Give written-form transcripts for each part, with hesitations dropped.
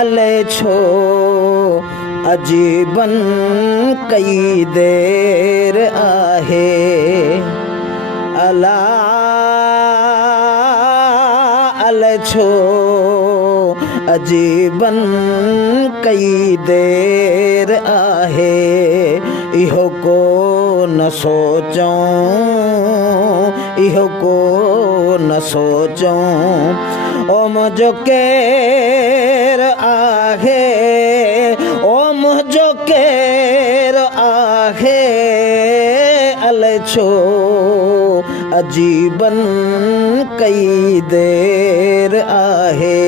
अले छो अजीबन कई देर आहे अला अले छो अजीबन कई देर आहे इहो को न सोचूं इहो को न सोचूं ओ मुंहिंजो केरु आहे ओ मुंहिंजो केरु आहे अलाए छो अजीबन कई देर आहे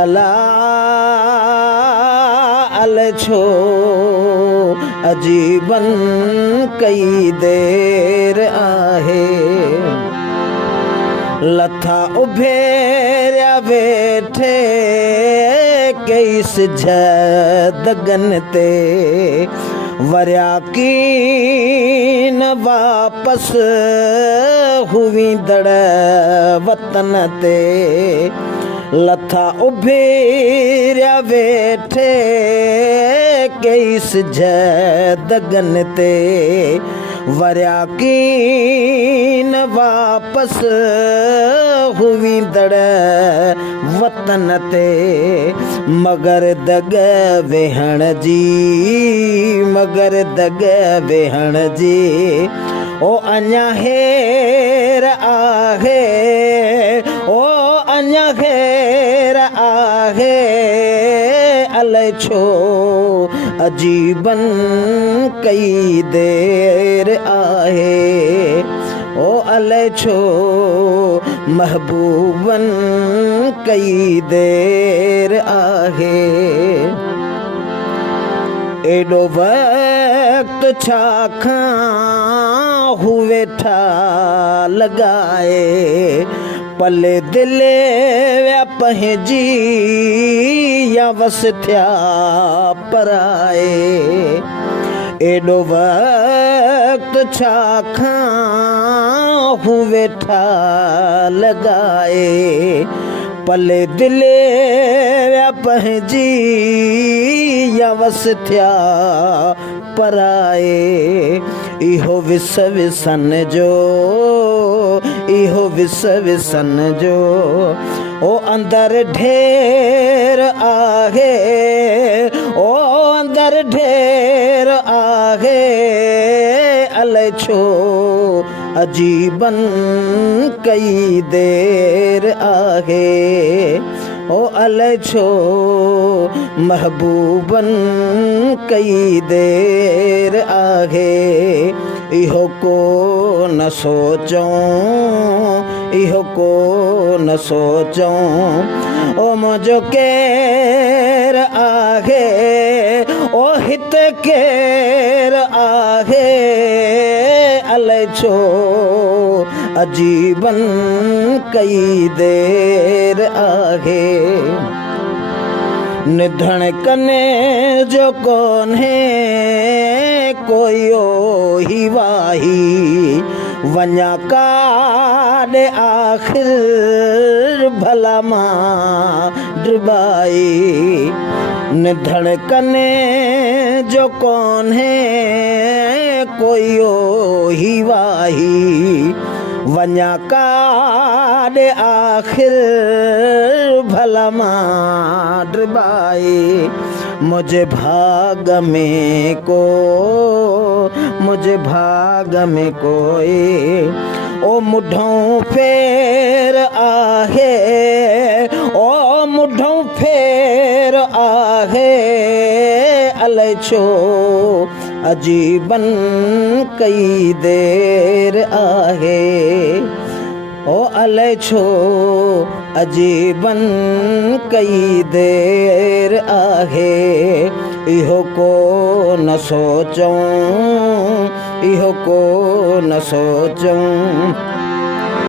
अला अलाए छो अजीबन कई देर आहे लथा उभेरिया वेठे कई सिझ दगन ते वरिया की न वापस हुवींदड़ वतन ते लथा उभेरिया वेठे कई सिझ दगन ते वरिया की न वापस हुवींदड़ वतन ते मगर दग वेहण जी मगर दग वेहण जी ओ अञा हेर आहे ओ अञा हेर आहे अलाए छो अजीबन कई देर आहे ओ अलाए छो महबूबन कई देर आहे एॾो वक़्तु छा खां हू वेठा लॻाए पले दिले विया पंहिंजी या वस थिया पराए एॾो वक़्तु छा खां हू वेठा लॻाए पले दिले विया पंहिंजी या वस थिया पराए इहो विस विसन जो इहो विस विसन जो ओ अंदर ढेर आहे ओ अंदर ढेर आहे अलाए छो अजीबन कई देर आहे ओ अलाए छो महबूबन कई देर आहे इहो को न सोचूं इहो को न सोचूं ओ मुंहिंजो केरु आहे ओ हिते केरु आहे अलाए छो अजीबन कई देर आहे निधण कने जो कोन्हे कोई ही वाही वञा काॾे आख़िर भला मां ड्रिबाई निधण कने जो कोन्हे कोई ही वाही वञा काॾे आख़िर भला मां ड्रिबाई मुझे भाग में को मुझे भाग में कोई ओ मुढों फेर आहे ओ मुढों फेर आहे अलाए छो अजीबन कई देर आहे ओ अलाए छो अजीबन कई देर आहे इहो को न सोचूं इहो को न सोचूं